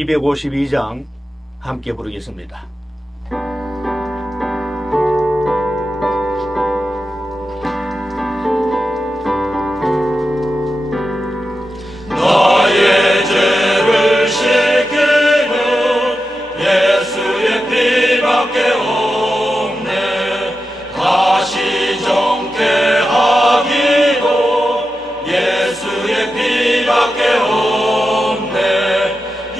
252장 함께 부르겠습니다. 나의 죄를 씻기는 예수의 피밖에 없네. 다시 정케하기도 예수의 피밖에 없네.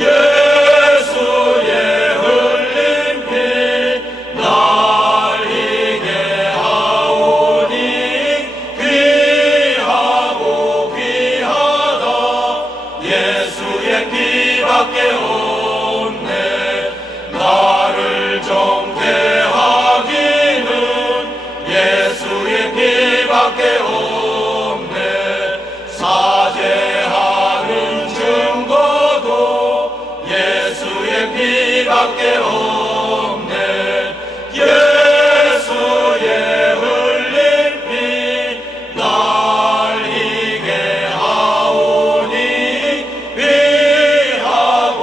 예수의 흘린 피 날 이게 하오니 귀하고 귀하다. 예수의 피밖에 없네. 나를 정케하기는 예수의 피밖에 없네. 사죄하는 증거도 예수의 피밖에 없네. 예수의 흘린 피 날 이게 하오니 귀하고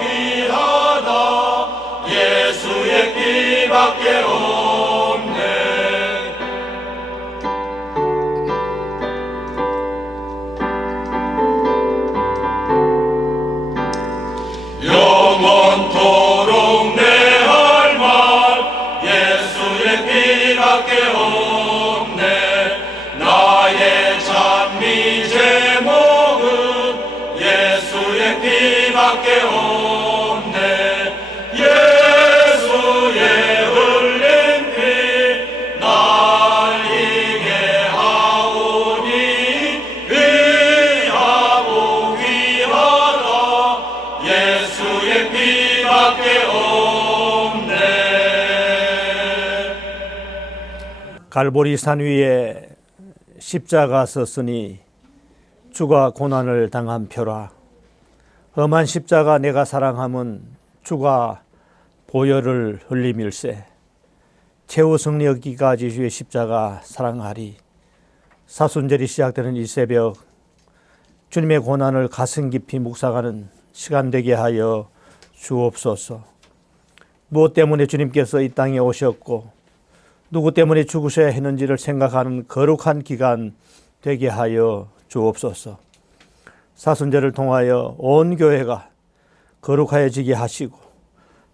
귀하다. 예수의 피밖에 없네. 영원토록 내 할 말 예수의 피밖에 없네. 나의 찬미 제목은 예수의 피밖에 없네. 예수의 흘린 피 날 이게 하오니 귀하고 귀하다. 예수의 피밖에 없네. 갈보리 산 위에 십자가 섰으니 주가 고난을 당한 표라. 험한 십자가 내가 사랑함은 주가 보혈을 흘림일세. 최후 승리 얻기까지 주의 십자가 사랑하리. 사순절이 시작되는 이 새벽 주님의 고난을 가슴 깊이 묵상하는 시간 되게 하여 주옵소서. 무엇 때문에 주님께서 이 땅에 오셨고 누구 때문에 죽으셔야 했는지를 생각하는 거룩한 기간 되게 하여 주옵소서. 사순절을 통하여 온 교회가 거룩하여지게 하시고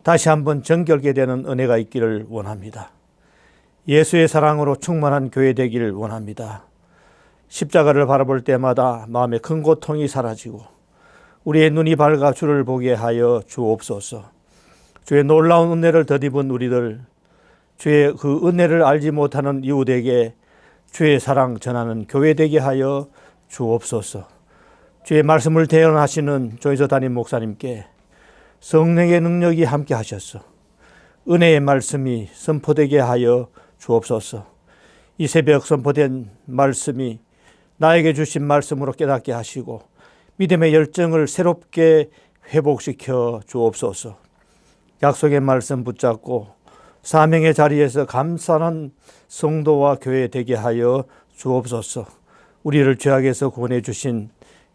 다시 한번 정결게 되는 은혜가 있기를 원합니다. 예수의 사랑으로 충만한 교회 되기를 원합니다. 십자가를 바라볼 때마다 마음의 큰 고통이 사라지고 우리의 눈이 밝아 주를 보게 하여 주옵소서. 주의 놀라운 은혜를 덧입은 우리들, 주의 그 은혜를 알지 못하는 이웃에게 주의 사랑 전하는 교회 되게 하여 주옵소서. 주의 말씀을 대언하시는 조인서 담임 목사님께 성령의 능력이 함께 하셔서 은혜의 말씀이 선포되게 하여 주옵소서. 이 새벽 선포된 말씀이 나에게 주신 말씀으로 깨닫게 하시고 믿음의 열정을 새롭게 회복시켜 주옵소서. 약속의 말씀 붙잡고 사명의 자리에서 감사한 성도와 교회 되게 하여 주옵소서. 우리를 죄악에서 구원해 주신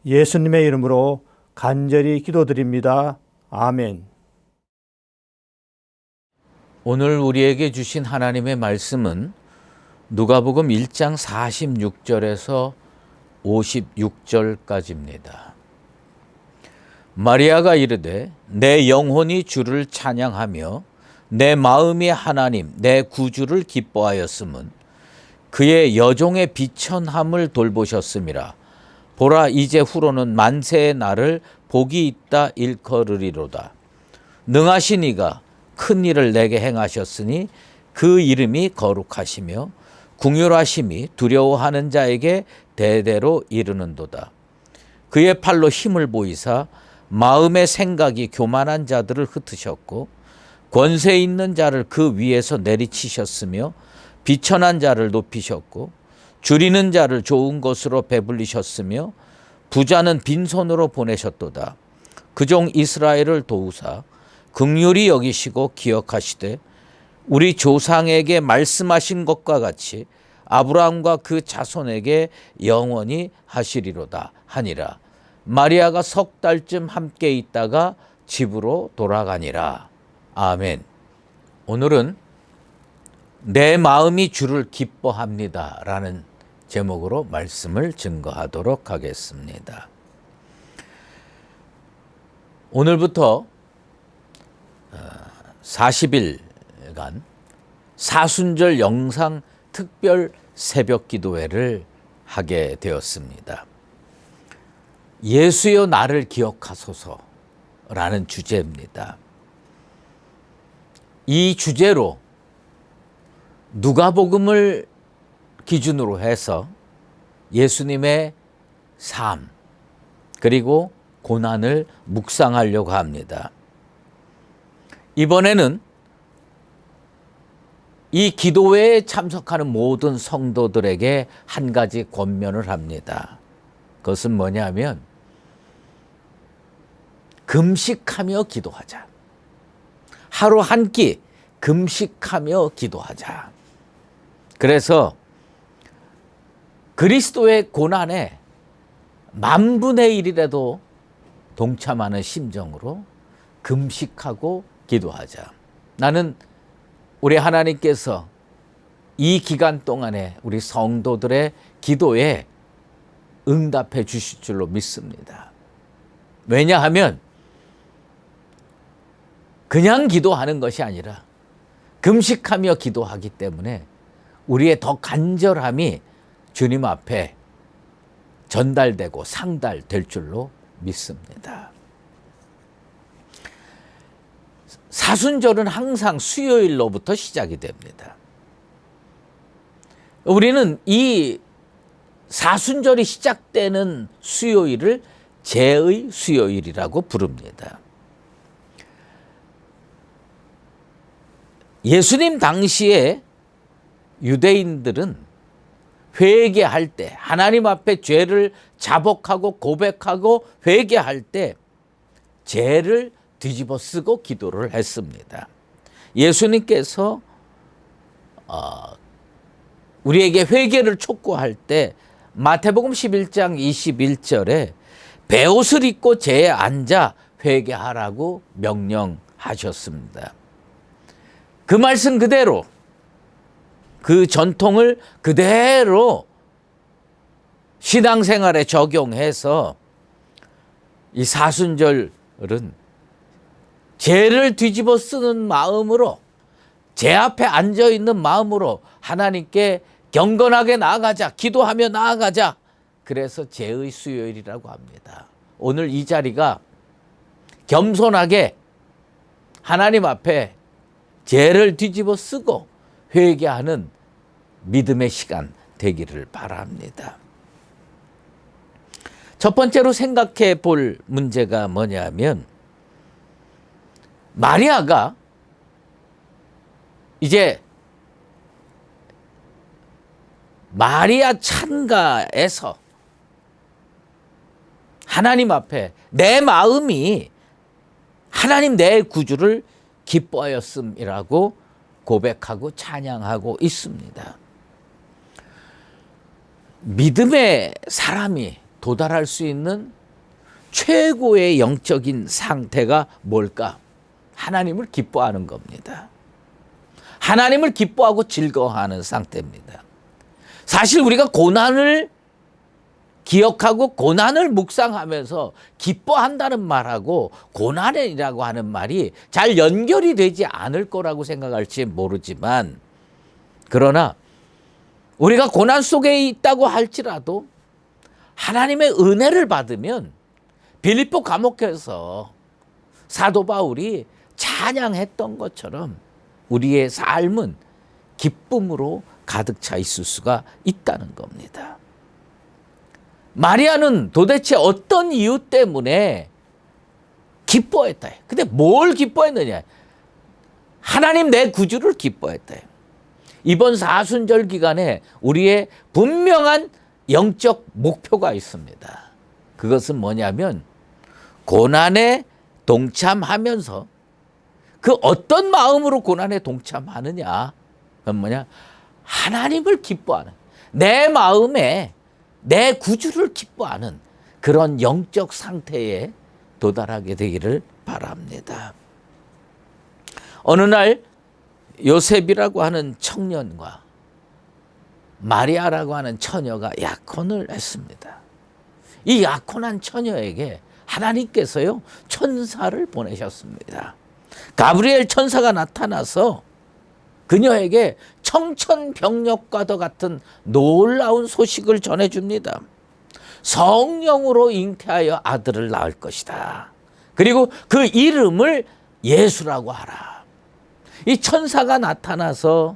예수님의 이름으로 간절히 기도드립니다. 아멘. 오늘 우리에게 주신 하나님의 말씀은 누가복음 1장 46절에서 56절까지입니다. 마리아가 이르되 내 영혼이 주를 찬양하며 내 마음이 하나님 내 구주를 기뻐하였음은 그의 여종의 비천함을 돌보셨음이라. 보라 이제 후로는 만세의 날을 복이 있다 일컬으리로다. 능하신 이가 큰 일을 내게 행하셨으니 그 이름이 거룩하시며 궁휼하심이 두려워하는 자에게 대대로 이르는도다. 그의 팔로 힘을 보이사 마음의 생각이 교만한 자들을 흩으셨고 권세 있는 자를 그 위에서 내리치셨으며 비천한 자를 높이셨고 줄이는 자를 좋은 것으로 배불리셨으며 부자는 빈손으로 보내셨도다. 그종 이스라엘을 도우사 긍휼히 여기시고 기억하시되 우리 조상에게 말씀하신 것과 같이 아브라함과 그 자손에게 영원히 하시리로다 하니라. 마리아가 석 달쯤 함께 있다가 집으로 돌아가니라. 아멘. 오늘은 내 마음이 주를 기뻐합니다 라는 제목으로 말씀을 증거하도록 하겠습니다. 오늘부터 40일간 사순절 영상 특별 새벽 기도회를 하게 되었습니다. 예수여 나를 기억하소서라는 주제입니다. 이 주제로 누가복음을 기준으로 해서 예수님의 삶 그리고 고난을 묵상하려고 합니다. 이번에는 이 기도회에 참석하는 모든 성도들에게 한 가지 권면을 합니다. 그것은 뭐냐면 금식하며 기도하자. 하루 한 끼 금식하며 기도하자. 그래서 그리스도의 고난에 10,000분의 1이라도 동참하는 심정으로 금식하고 기도하자. 나는 우리 하나님께서 이 기간 동안에 우리 성도들의 기도에 응답해 주실 줄로 믿습니다. 왜냐하면 그냥 기도하는 것이 아니라 금식하며 기도하기 때문에 우리의 더 간절함이 주님 앞에 전달되고 상달될 줄로 믿습니다. 사순절은 항상 수요일로부터 시작이 됩니다. 우리는 이 사순절이 시작되는 수요일을 제의 수요일이라고 부릅니다. 예수님 당시에 유대인들은 회개할 때, 하나님 앞에 죄를 자복하고 고백하고 회개할 때 죄를 뒤집어 쓰고 기도를 했습니다. 예수님께서 우리에게 회개를 촉구할 때 마태복음 11장 21절에 베옷을 입고 제에 앉아 회개하라고 명령하셨습니다. 그 말씀 그대로, 그 전통을 그대로 신앙생활에 적용해서 이 사순절은 죄를 뒤집어 쓰는 마음으로, 제 앞에 앉아 있는 마음으로 하나님께 경건하게 나아가자, 기도하며 나아가자. 그래서 제의 수요일이라고 합니다. 오늘 이 자리가 겸손하게 하나님 앞에 죄를 뒤집어 쓰고 회개하는 믿음의 시간 되기를 바랍니다. 첫 번째로 생각해 볼 문제가 뭐냐면, 마리아가 이제 마리아 찬가에서 하나님 앞에 내 마음이 하나님 내 구주를 기뻐하였음이라고 고백하고 찬양하고 있습니다. 믿음의 사람이 도달할 수 있는 최고의 영적인 상태가 뭘까? 하나님을 기뻐하는 겁니다. 하나님을 기뻐하고 즐거워하는 상태입니다. 사실 우리가 고난을 기억하고 고난을 묵상하면서 기뻐한다는 말하고 고난이라고 하는 말이 잘 연결이 되지 않을 거라고 생각할지 모르지만, 그러나 우리가 고난 속에 있다고 할지라도 하나님의 은혜를 받으면 빌립보 감옥에서 사도 바울이 찬양했던 것처럼 우리의 삶은 기쁨으로 가득 차 있을 수가 있다는 겁니다. 마리아는 도대체 어떤 이유 때문에 기뻐했다. 근데 뭘 기뻐했느냐? 하나님 내 구주를 기뻐했다. 이번 사순절 기간에 우리의 분명한 영적 목표가 있습니다. 그것은 뭐냐면 고난에 동참하면서 그 어떤 마음으로 고난에 동참하느냐? 그건 뭐냐? 하나님을 기뻐하는, 내 마음에 내 구주를 기뻐하는 그런 영적 상태에 도달하게 되기를 바랍니다. 어느 날 요셉이라고 하는 청년과 마리아라고 하는 처녀가 약혼을 했습니다. 이 약혼한 처녀에게 하나님께서요 천사를 보내셨습니다. 가브리엘 천사가 나타나서 그녀에게 청천벽력과도 같은 놀라운 소식을 전해줍니다. 성령으로 잉태하여 아들을 낳을 것이다. 그리고 그 이름을 예수라고 하라. 이 천사가 나타나서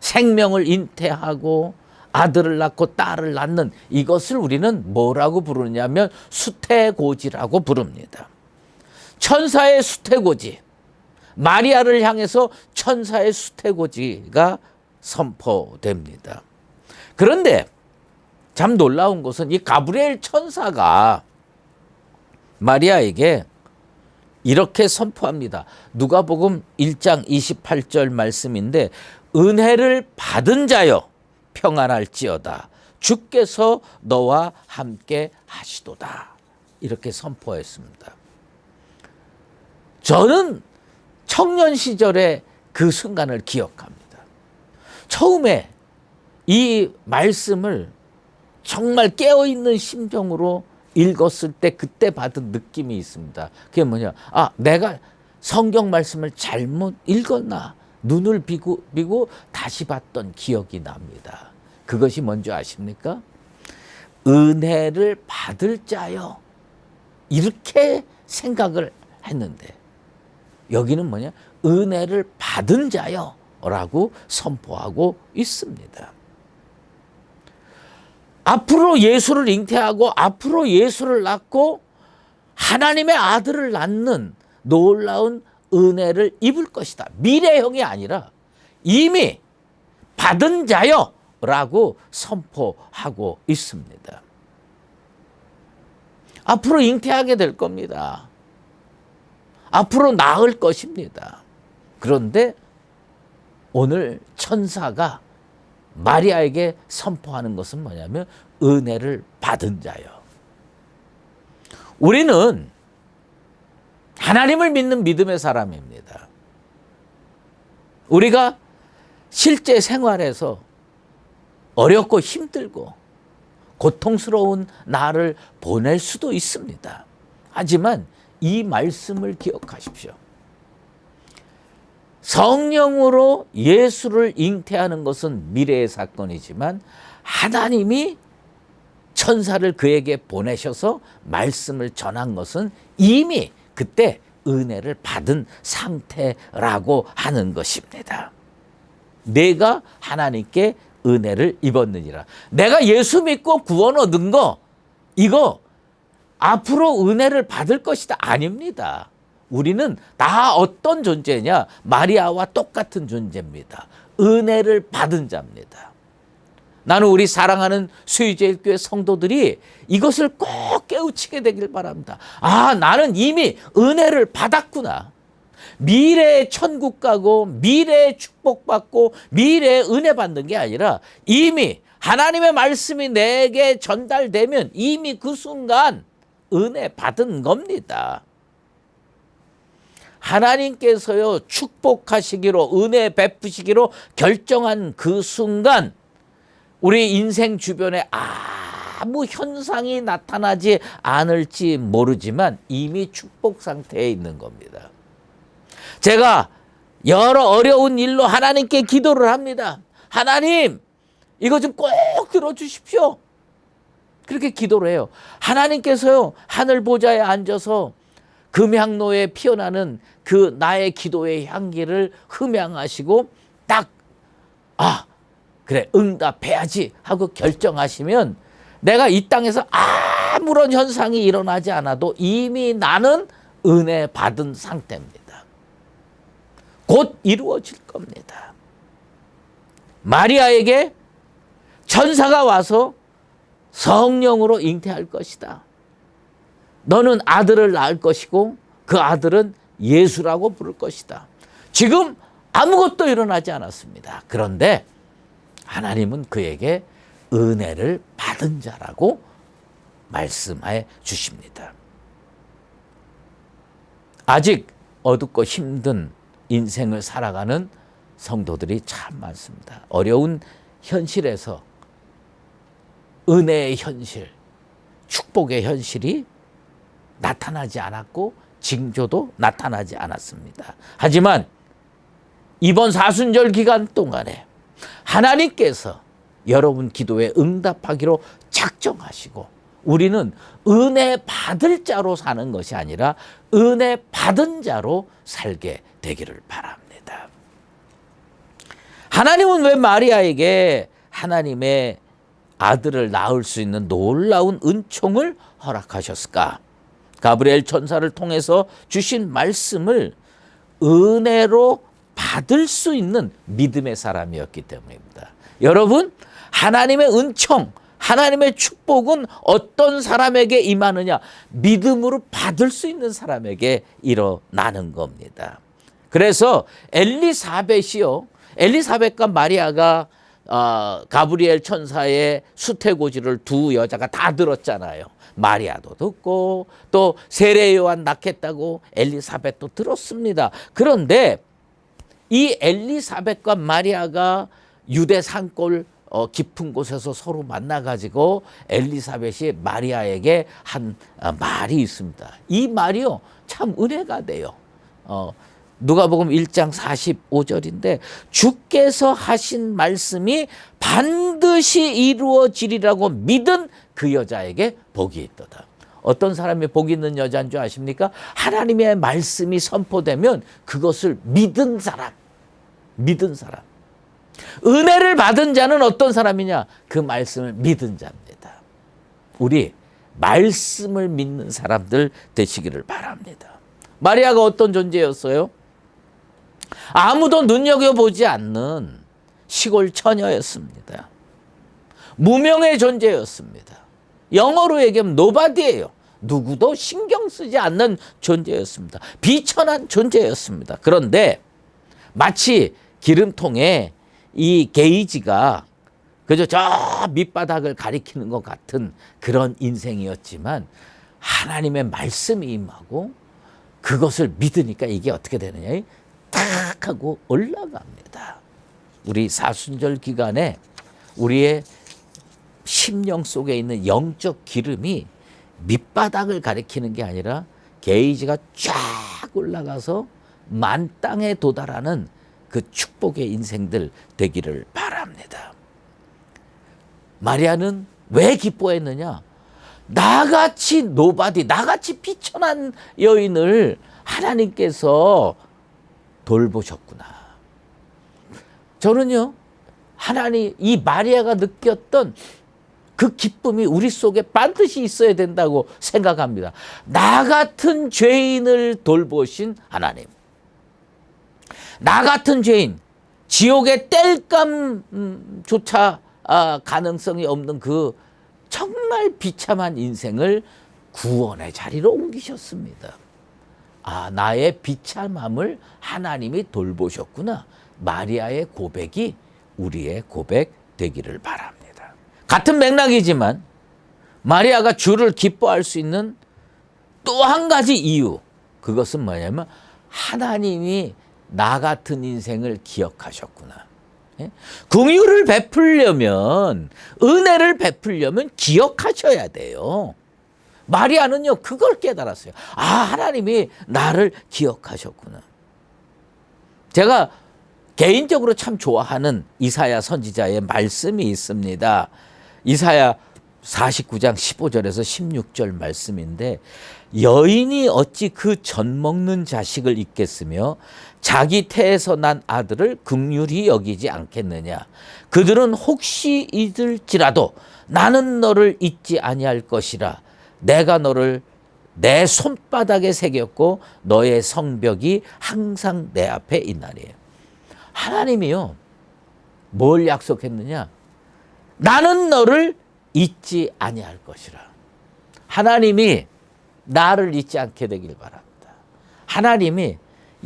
생명을 잉태하고 아들을 낳고 딸을 낳는 이것을 우리는 뭐라고 부르냐면 수태고지라고 부릅니다. 천사의 수태고지, 마리아를 향해서 천사의 수태고지가 선포됩니다. 그런데 참 놀라운 것은 이 가브리엘 천사가 마리아에게 이렇게 선포합니다. 누가복음 1장 28절 말씀인데 은혜를 받은 자여 평안할지어다. 주께서 너와 함께 하시도다. 이렇게 선포했습니다. 저는 청년 시절의 그 순간을 기억합니다. 처음에 이 말씀을 정말 깨어있는 심정으로 읽었을 때 그때 받은 느낌이 있습니다. 그게 뭐냐? 아, 내가 성경 말씀을 잘못 읽었나? 눈을 비고 다시 봤던 기억이 납니다. 그것이 뭔지 아십니까? 은혜를 받을 자요. 이렇게 생각을 했는데 여기는 뭐냐? 은혜를 받은 자요 라고 선포하고 있습니다. 앞으로 예수를 잉태하고 앞으로 예수를 낳고 하나님의 아들을 낳는 놀라운 은혜를 입을 것이다. 미래형이 아니라 이미 받은 자요 라고 선포하고 있습니다. 앞으로 잉태하게 될 겁니다. 앞으로 낳을 것입니다. 그런데 오늘 천사가 마리아에게 선포하는 것은 뭐냐면 은혜를 받은 자요. 우리는 하나님을 믿는 믿음의 사람입니다. 우리가 실제 생활에서 어렵고 힘들고 고통스러운 날을 보낼 수도 있습니다. 하지만 이 말씀을 기억하십시오. 성령으로 예수를 잉태하는 것은 미래의 사건이지만 하나님이 천사를 그에게 보내셔서 말씀을 전한 것은 이미 그때 은혜를 받은 상태라고 하는 것입니다. 내가 하나님께 은혜를 입었느니라. 내가 예수 믿고 구원 얻은 거 이거 앞으로 은혜를 받을 것이다 아닙니다. 우리는 다 어떤 존재냐? 마리아와 똑같은 존재입니다. 은혜를 받은 자입니다. 나는 우리 사랑하는 수의제일교회 성도들이 이것을 꼭 깨우치게 되길 바랍니다. 아, 나는 이미 은혜를 받았구나. 미래의 천국 가고 미래의 축복받고 미래의 은혜 받는 게 아니라 이미 하나님의 말씀이 내게 전달되면 이미 그 순간 은혜 받은 겁니다. 하나님께서요 축복하시기로 은혜 베푸시기로 결정한 그 순간 우리 인생 주변에 아무 현상이 나타나지 않을지 모르지만 이미 축복 상태에 있는 겁니다. 제가 여러 어려운 일로 하나님께 기도를 합니다. 하나님, 이거 좀 꼭 들어주십시오. 그렇게 기도를 해요. 하나님께서요 하늘 보좌에 앉아서 금향로에 피어나는 그 나의 기도의 향기를 흠양하시고 딱 그래 응답해야지 하고 결정하시면 내가 이 땅에서 아무런 현상이 일어나지 않아도 이미 나는 은혜 받은 상태입니다. 곧 이루어질 겁니다. 마리아에게 천사가 와서 성령으로 잉태할 것이다. 너는 아들을 낳을 것이고 그 아들은 예수라고 부를 것이다. 지금 아무것도 일어나지 않았습니다. 그런데 하나님은 그에게 은혜를 받은 자라고 말씀해 주십니다. 아직 어둡고 힘든 인생을 살아가는 성도들이 참 많습니다. 어려운 현실에서 은혜의 현실, 축복의 현실이 나타나지 않았고 징조도 나타나지 않았습니다. 하지만 이번 사순절 기간 동안에 하나님께서 여러분 기도에 응답하기로 작정하시고 우리는 은혜 받을 자로 사는 것이 아니라 은혜 받은 자로 살게 되기를 바랍니다. 하나님은 왜 마리아에게 하나님의 아들을 낳을 수 있는 놀라운 은총을 허락하셨을까? 가브리엘 천사를 통해서 주신 말씀을 은혜로 받을 수 있는 믿음의 사람이었기 때문입니다. 여러분, 하나님의 은총, 하나님의 축복은 어떤 사람에게 임하느냐? 믿음으로 받을 수 있는 사람에게 일어나는 겁니다. 그래서 엘리사벳이요, 엘리사벳과 마리아가 가브리엘 천사의 수태고지를 두 여자가 다 들었잖아요. 마리아도 듣고 또 세례 요한 낳겠다고 엘리사벳도 들었습니다. 그런데 이 엘리사벳과 마리아가 유대 산골 깊은 곳에서 서로 만나가지고 엘리사벳이 마리아에게 한 말이 있습니다. 이 말이요, 참 은혜가 돼요. 누가복음 1장 45절인데 주께서 하신 말씀이 반드시 이루어지리라고 믿은 그 여자에게 복이 있도다. 어떤 사람이 복 있는 여자인 줄 아십니까? 하나님의 말씀이 선포되면 그것을 믿은 사람, 믿은 사람. 은혜를 받은 자는 어떤 사람이냐? 그 말씀을 믿은 자입니다. 우리 말씀을 믿는 사람들 되시기를 바랍니다. 마리아가 어떤 존재였어요? 아무도 눈여겨보지 않는 시골 처녀였습니다. 무명의 존재였습니다. 영어로 얘기하면 노바디예요. 누구도 신경 쓰지 않는 존재였습니다. 비천한 존재였습니다. 그런데 마치 기름통에 이 게이지가 그저 저 밑바닥을 가리키는 것 같은 그런 인생이었지만 하나님의 말씀이 임하고 그것을 믿으니까 이게 어떻게 되느냐? 탁 하고 올라갑니다. 우리 사순절 기간에 우리의 심령 속에 있는 영적 기름이 밑바닥을 가리키는 게 아니라 게이지가 쫙 올라가서 만땅에 도달하는 그 축복의 인생들 되기를 바랍니다. 마리아는 왜 기뻐했느냐? 나같이 노바디, 나같이 비천한 여인을 하나님께서 돌보셨구나. 저는요, 하나님, 이 마리아가 느꼈던 그 기쁨이 우리 속에 반드시 있어야 된다고 생각합니다. 나 같은 죄인을 돌보신 하나님. 나 같은 죄인, 지옥의 땔감조차 가능성이 없는 그 정말 비참한 인생을 구원의 자리로 옮기셨습니다. 아, 나의 비참함을 하나님이 돌보셨구나. 마리아의 고백이 우리의 고백 되기를 바랍니다. 같은 맥락이지만 마리아가 주를 기뻐할 수 있는 또 한 가지 이유, 그것은 뭐냐면 하나님이 나 같은 인생을 기억하셨구나. 긍휼을 베풀려면, 은혜를 베풀려면 기억하셔야 돼요. 마리아는요, 그걸 깨달았어요. 아, 하나님이 나를 기억하셨구나. 제가 개인적으로 참 좋아하는 이사야 선지자의 말씀이 있습니다. 이사야 49장 15절에서 16절 말씀인데, 여인이 어찌 그 젖 먹는 자식을 잊겠으며 자기 태에서 난 아들을 긍휼히 여기지 않겠느냐. 그들은 혹시 잊을지라도 나는 너를 잊지 아니할 것이라. 내가 너를 내 손바닥에 새겼고 너의 성벽이 항상 내 앞에 있나니. 하나님이요, 뭘 약속했느냐? 나는 너를 잊지 아니할 것이라. 하나님이 나를 잊지 않게 되길 바랍니다. 하나님이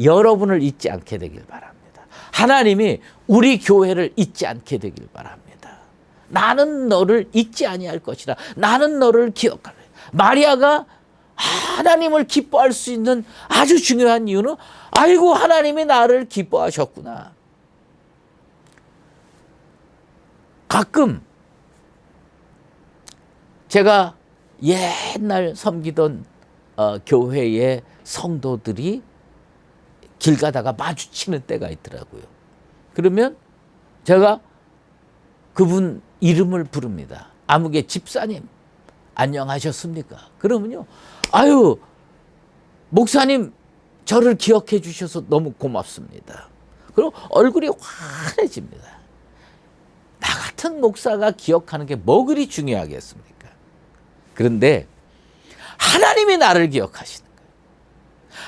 여러분을 잊지 않게 되길 바랍니다. 하나님이 우리 교회를 잊지 않게 되길 바랍니다. 나는 너를 잊지 아니할 것이라. 나는 너를 기억하리. 마리아가 하나님을 기뻐할 수 있는 아주 중요한 이유는 아이고 하나님이 나를 기뻐하셨구나. 가끔 제가 옛날 섬기던 교회의 성도들이 길 가다가 마주치는 때가 있더라고요. 그러면 제가 그분 이름을 부릅니다. 아무개 집사님 안녕하셨습니까? 그러면요, 아유 목사님 저를 기억해 주셔서 너무 고맙습니다. 그리고 얼굴이 환해집니다. 나 같은 목사가 기억하는 게 뭐 그리 중요하겠습니까? 그런데 하나님이 나를 기억하시는 거예요.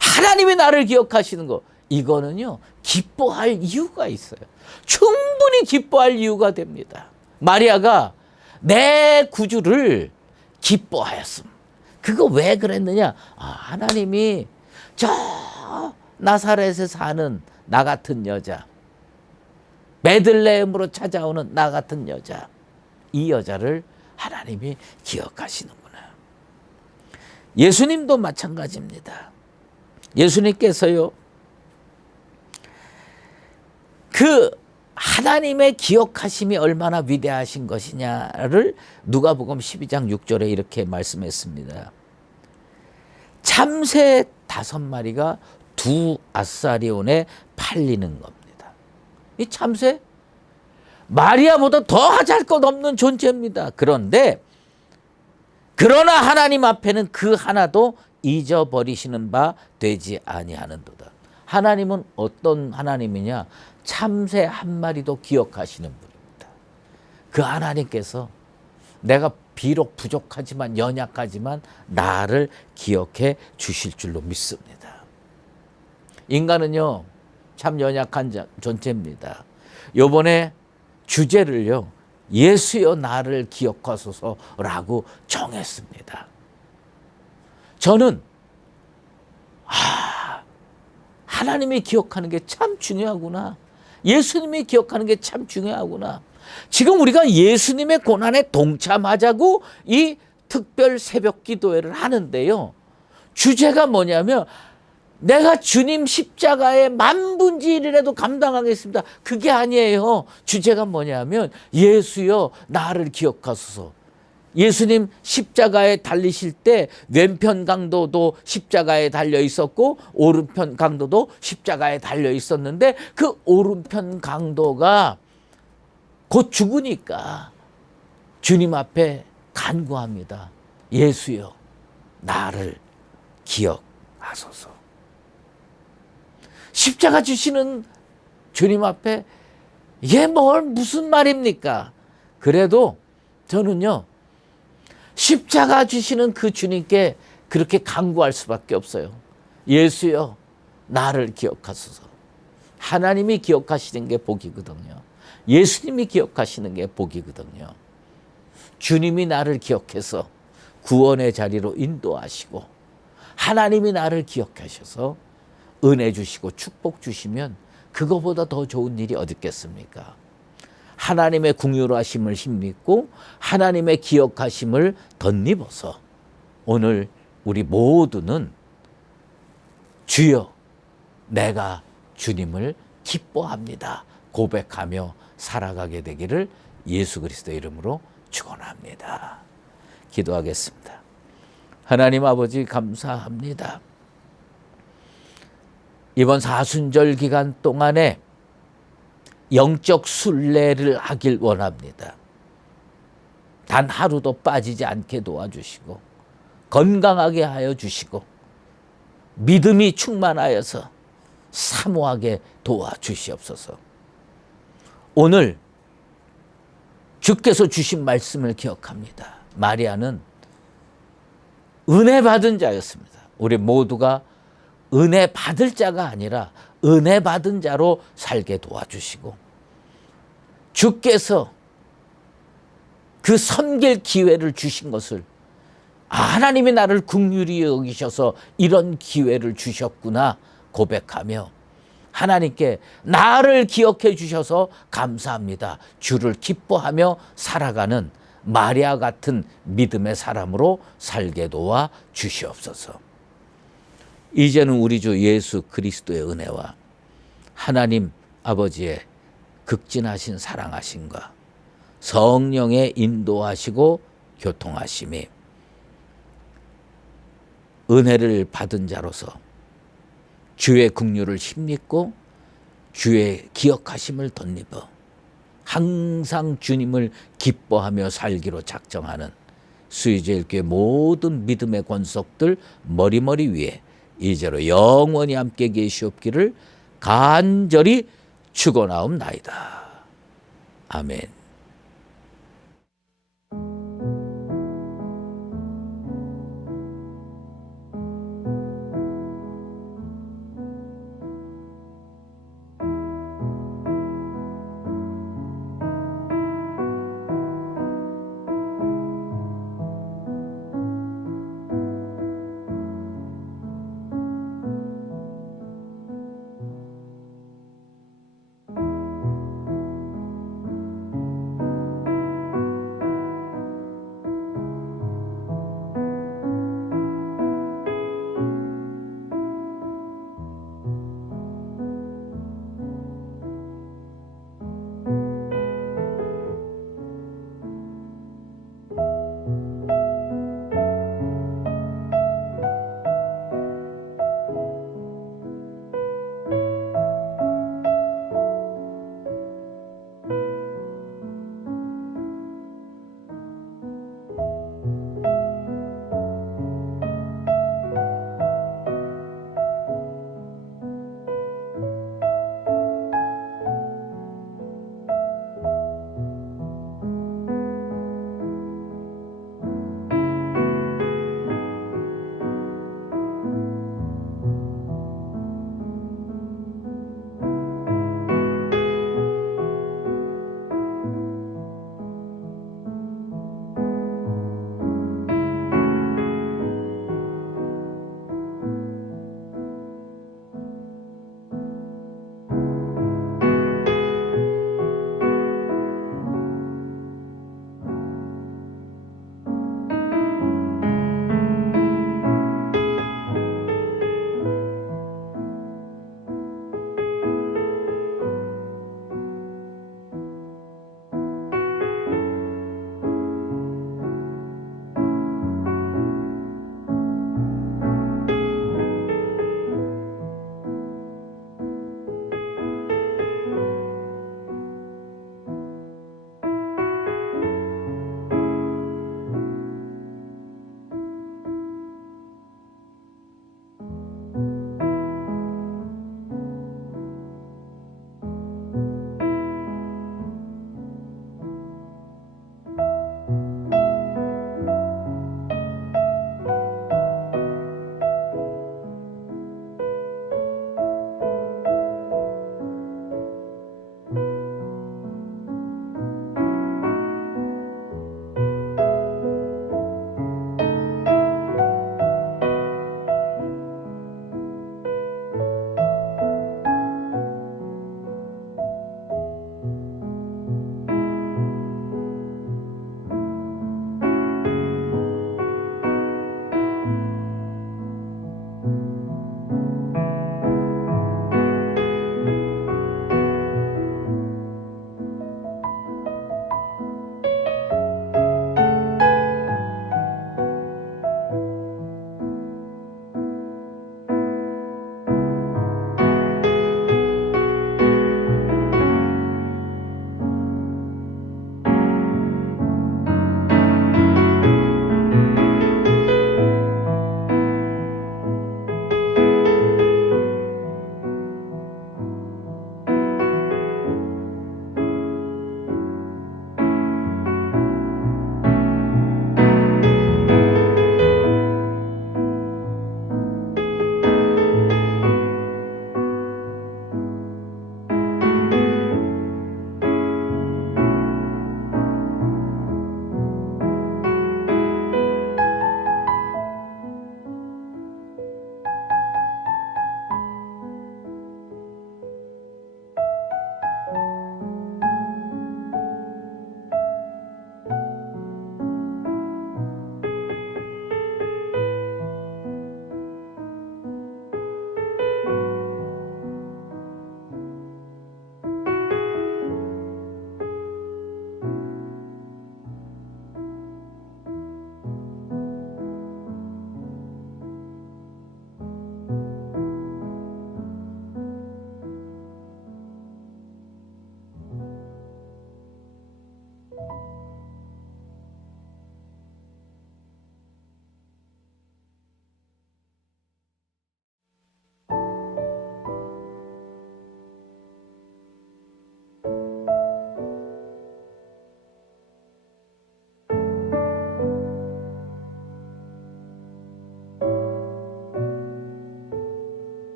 하나님이 나를 기억하시는 거, 이거는요 기뻐할 이유가 있어요. 충분히 기뻐할 이유가 됩니다. 마리아가 내 구주를 기뻐하였음. 그거 왜 그랬느냐? 하나님이 저 나사렛에 사는 나 같은 여자, 베들레헴으로 찾아오는 나 같은 여자, 이 여자를 하나님이 기억하시는구나. 예수님도 마찬가지입니다. 예수님께서요, 그 하나님의 기억하심이 얼마나 위대하신 것이냐를 누가복음 12장 6절에 이렇게 말씀했습니다. 참새 5마리가 2아사리온에 팔리는 겁니다. 이 참새 마리아보다 더 잘 것 없는 존재입니다. 그러나 하나님 앞에는 그 하나도 잊어버리시는 바 되지 아니하는도다. 하나님은 어떤 하나님이냐? 참새 한 마리도 기억하시는 분입니다. 그 하나님께서 내가 비록 부족하지만 연약하지만 나를 기억해 주실 줄로 믿습니다. 인간은요 참 연약한 존재입니다. 요번에 주제를요 예수여 나를 기억하소서라고 정했습니다. 저는 하나님이 기억하는 게 참 중요하구나. 예수님이 기억하는 게 참 중요하구나. 지금 우리가 예수님의 고난에 동참하자고 이 특별 새벽 기도회를 하는데요. 주제가 뭐냐면 내가 주님 십자가의 만분의 1이라도 감당하겠습니다. 그게 아니에요. 주제가 뭐냐면 예수여 나를 기억하소서. 예수님 십자가에 달리실 때 왼편 강도도 십자가에 달려 있었고 오른편 강도도 십자가에 달려 있었는데 그 오른편 강도가 곧 죽으니까 주님 앞에 간구합니다. 예수여 나를 기억하소서. 십자가 주시는 주님 앞에 이게 무슨 말입니까? 그래도 저는요 십자가 주시는 그 주님께 그렇게 간구할 수밖에 없어요. 예수여 나를 기억하소서. 하나님이 기억하시는 게 복이거든요. 예수님이 기억하시는 게 복이거든요. 주님이 나를 기억해서 구원의 자리로 인도하시고 하나님이 나를 기억하셔서 은혜 주시고 축복 주시면 그거보다 더 좋은 일이 어디 있겠습니까? 하나님의 긍휼하심을 힘입고 하나님의 기억하심을 덧입어서 오늘 우리 모두는 주여 내가 주님을 기뻐합니다 고백하며 살아가게 되기를 예수 그리스도 이름으로 축원합니다. 기도하겠습니다. 하나님 아버지 감사합니다. 이번 사순절 기간 동안에 영적 순례를 하길 원합니다. 단 하루도 빠지지 않게 도와주시고 건강하게 하여 주시고 믿음이 충만하여서 사모하게 도와주시옵소서. 오늘 주께서 주신 말씀을 기억합니다. 마리아는 은혜 받은 자였습니다. 우리 모두가 은혜 받을 자가 아니라 은혜 받은 자로 살게 도와주시고 주께서 그 섬길 기회를 주신 것을 하나님이 나를 긍휼히 여기셔서 이런 기회를 주셨구나 고백하며 하나님께 나를 기억해 주셔서 감사합니다. 주를 기뻐하며 살아가는 마리아 같은 믿음의 사람으로 살게 도와 주시옵소서. 이제는 우리 주 예수 그리스도의 은혜와 하나님 아버지의 극진하신 사랑하심과 성령의 인도하시고 교통하심이 은혜를 받은 자로서 주의 긍휼을 힘입고 주의 기억하심을 덧입어 항상 주님을 기뻐하며 살기로 작정하는 수의제일교회 모든 믿음의 권속들 머리머리 위에 이제로 영원히 함께 계시옵기를 간절히 축원하옵나이다. 아멘.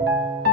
주시옵소서.